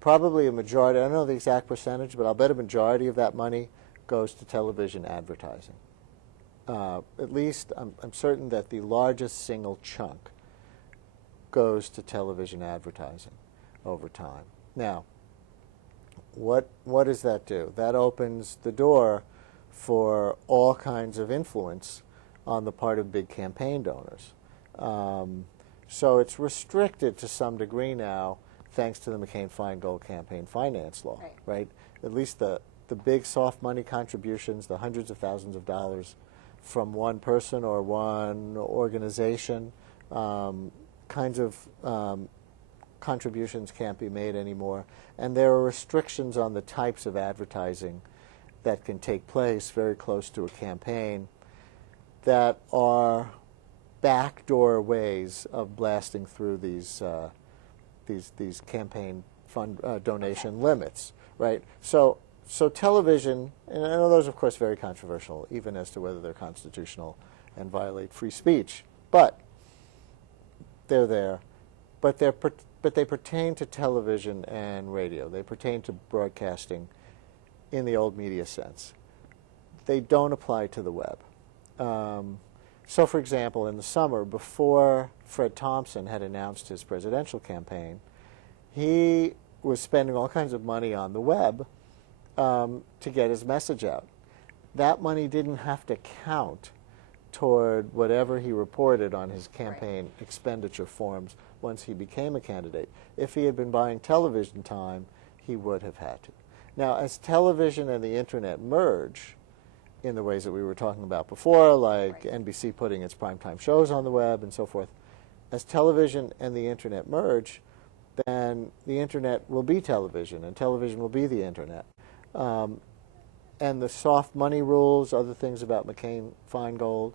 probably a majority, I don't know the exact percentage, but I'll bet a majority of that money goes to television advertising. At least I'm certain that the largest single chunk goes to television advertising over time. Now, what does that do? That opens the door for all kinds of influence on the part of big campaign donors. So it's restricted to some degree now, thanks to the McCain-Feingold campaign finance law, right? At least the big soft money contributions, the hundreds of thousands of dollars from one person or one organization, kinds of contributions can't be made anymore. And there are restrictions on the types of advertising that can take place very close to a campaign that are backdoor ways of blasting through these campaign fund donation limits, right? So television, and I know those are of course very controversial, even as to whether they're constitutional and violate free speech, but they're there. But they pertain to television and radio. They pertain to broadcasting in the old media sense. They don't apply to the web. So, for example, in the summer, before Fred Thompson had announced his presidential campaign, he was spending all kinds of money on the web to get his message out. That money didn't have to count toward whatever he reported on his campaign expenditure forms once he became a candidate. If he had been buying television time, he would have had to. Now, as television and the internet merge in the ways that we were talking about before, like NBC putting its primetime shows on the web and so forth, as television and the internet merge, then the internet will be television and television will be the internet. And the soft money rules, other things about McCain-Feingold,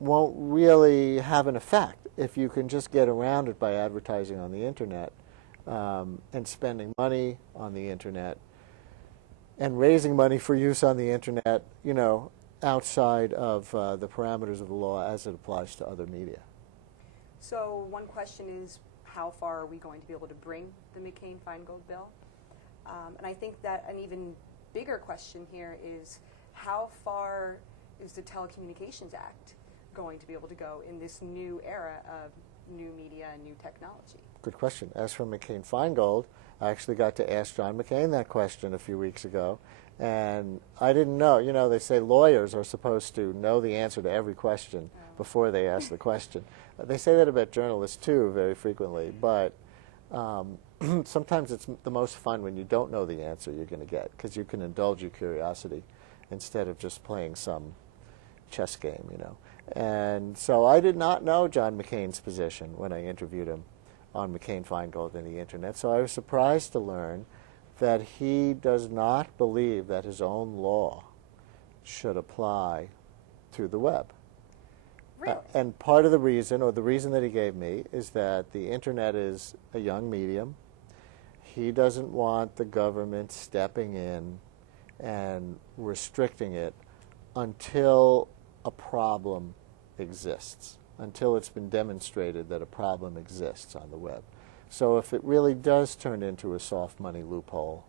won't really have an effect if you can just get around it by advertising on the internet and spending money on the internet and raising money for use on the internet, you know, outside of the parameters of the law as it applies to other media. So one question is, how far are we going to be able to bring the McCain-Feingold bill? And I think that an even bigger question here is, how far is the Telecommunications Act going to be able to go in this new era of new media and new technology? Good question. As for McCain-Feingold, I actually got to ask John McCain that question a few weeks ago, and I didn't know. You know, they say lawyers are supposed to know the answer to every question before they ask the question. They say that about journalists, too, very frequently, but sometimes it's the most fun when you don't know the answer you're going to get, because you can indulge your curiosity instead of just playing some chess game, you know. And so I did not know John McCain's position when I interviewed him on McCain-Feingold and the internet, so I was surprised to learn that he does not believe that his own law should apply to the web. Really? And part of the reason, or the reason that he gave me, is that the internet is a young medium. He doesn't want the government stepping in and restricting it until a problem exists, until it's been demonstrated that a problem exists on the web. So if it really does turn into a soft money loophole,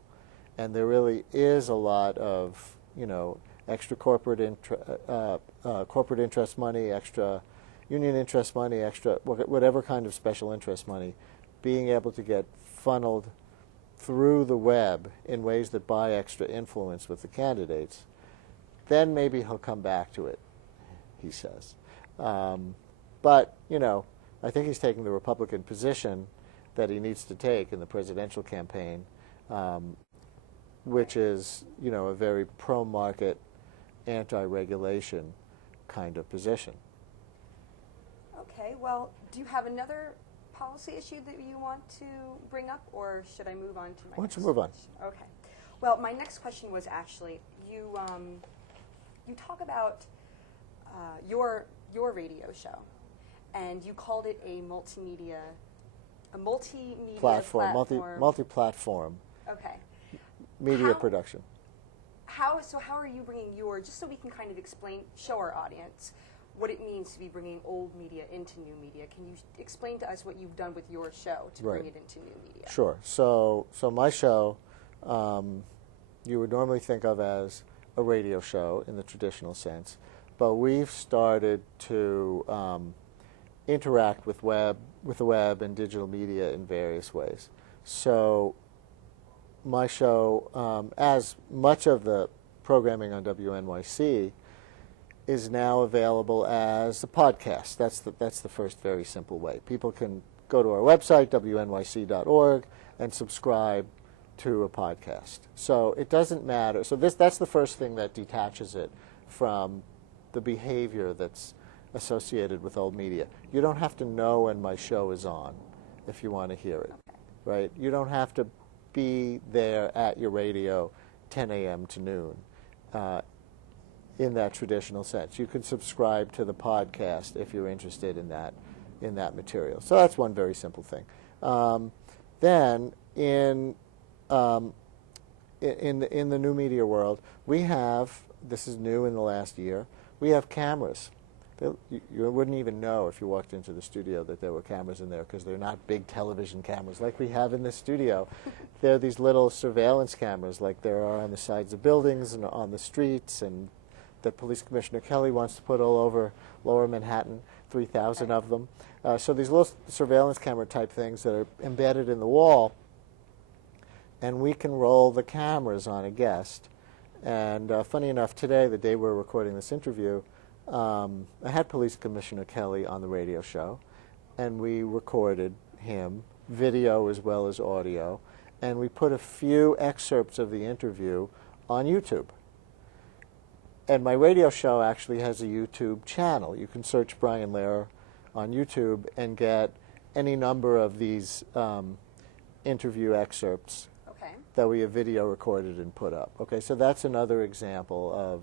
and there really is a lot of, you know, extra corporate interest money, extra union interest money, extra whatever kind of special interest money, being able to get funneled through the web in ways that buy extra influence with the candidates, then maybe he'll come back to it, he says. But, you know, I think he's taking the Republican position that he needs to take in the presidential campaign, which is, you know, a very pro-market, anti-regulation kind of position. Okay, well, do you have another policy issue that you want to bring up, or should I move on to my next question? Why don't you move on? Okay. Well, my next question was actually, you talk about your radio show, and you called it a multimedia platform. Multi-platform. Okay. Media production. How are you bringing just so we can kind of explain, show our audience what it means to be bringing old media into new media. Can you explain to us what you've done with your show to bring it into new media? Sure. So my show, you would normally think of as a radio show in the traditional sense, but we've started to interact with the web and digital media in various ways. So my show, as much of the programming on WNYC, is now available as a podcast. That's the first very simple way. People can go to our website, wnyc.org, and subscribe to a podcast. So it doesn't matter. So that's the first thing that detaches it from the behavior that's associated with old media. You don't have to know when my show is on if you want to hear it, right? You don't have to be there at your radio 10 a.m. to noon in that traditional sense. You can subscribe to the podcast if you're interested in that material. So that's one very simple thing. Then in the new media world, we have, this is new in the last year, we have cameras. You wouldn't even know if you walked into the studio that there were cameras in there, because they're not big television cameras like we have in this studio. They're these little surveillance cameras like there are on the sides of buildings and on the streets, and that Police Commissioner Kelly wants to put all over Lower Manhattan, 3,000 of them. So these little surveillance camera type things that are embedded in the wall, and we can roll the cameras on a guest. And funny enough, today, the day we're recording this interview, I had Police Commissioner Kelly on the radio show, and we recorded him, video as well as audio, and we put a few excerpts of the interview on YouTube. And my radio show actually has a YouTube channel. You can search Brian Lehrer on YouTube and get any number of these interview excerpts that we have video recorded and put up. Okay, so that's another example of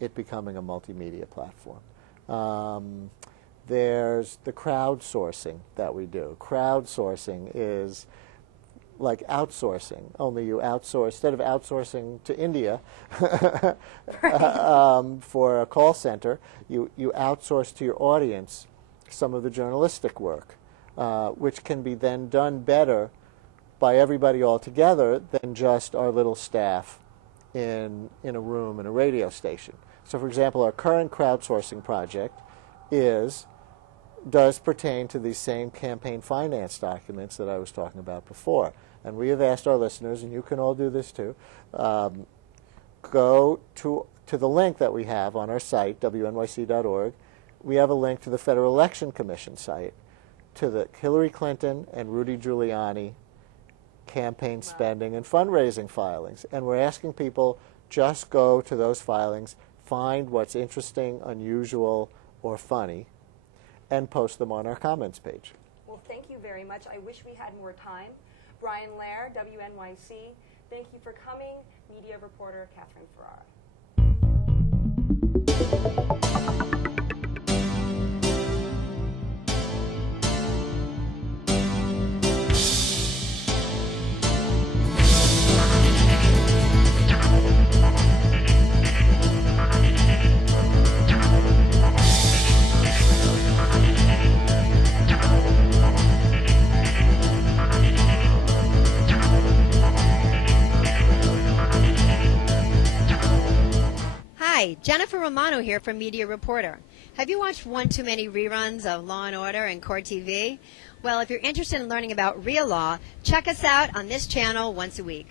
it becoming a multimedia platform. There's the crowdsourcing that we do. Crowdsourcing is like outsourcing, only you outsource, instead of outsourcing to India for a call center, you outsource to your audience some of the journalistic work, which can be then done better by everybody all together than just our little staff in a room in a radio station. So, for example, our current crowdsourcing project does pertain to these same campaign finance documents that I was talking about before. And we have asked our listeners, and you can all do this too, go to the link that we have on our site, wnyc.org. We have a link to the Federal Election Commission site, to the Hillary Clinton and Rudy Giuliani campaign spending and fundraising filings. And we're asking people, just go to those filings, find what's interesting, unusual, or funny, and post them on our comments page. Well, thank you very much. I wish we had more time. Brian Lehrer, WNYC, thank you for coming. Media reporter Kathryn Farrara. Hi, Jennifer Romano here from Media Reporter. Have you watched one too many reruns of Law & Order and Court TV? Well, if you're interested in learning about real law, check us out on this channel once a week.